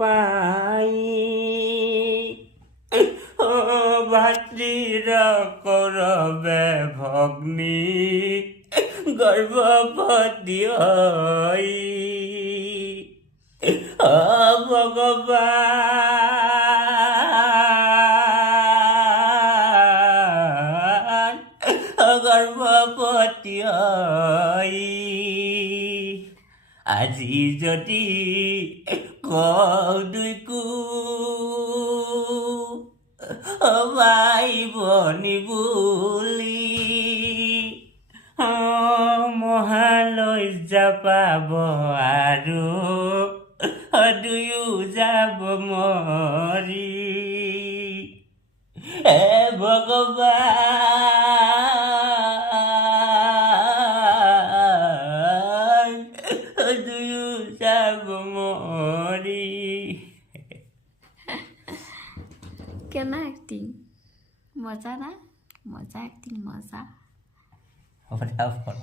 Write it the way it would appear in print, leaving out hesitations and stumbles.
পাই ও ভাতৃৰ কৰবে ভগ্নী গৰ্ভৱতী হৈ ও ভগৱান গৰ্ভৱতী হৈ আজি যদি কওঁ দুইকো ভাই ভনী বুলি মহালজ্জা পাব আৰু দুয়ো যাব মৰি হে ভগৱান দুয়ো যাব মৰি কেনা অ্যাক্টিং মজা না মজা অ্যাক্টিং মজা ফটাফট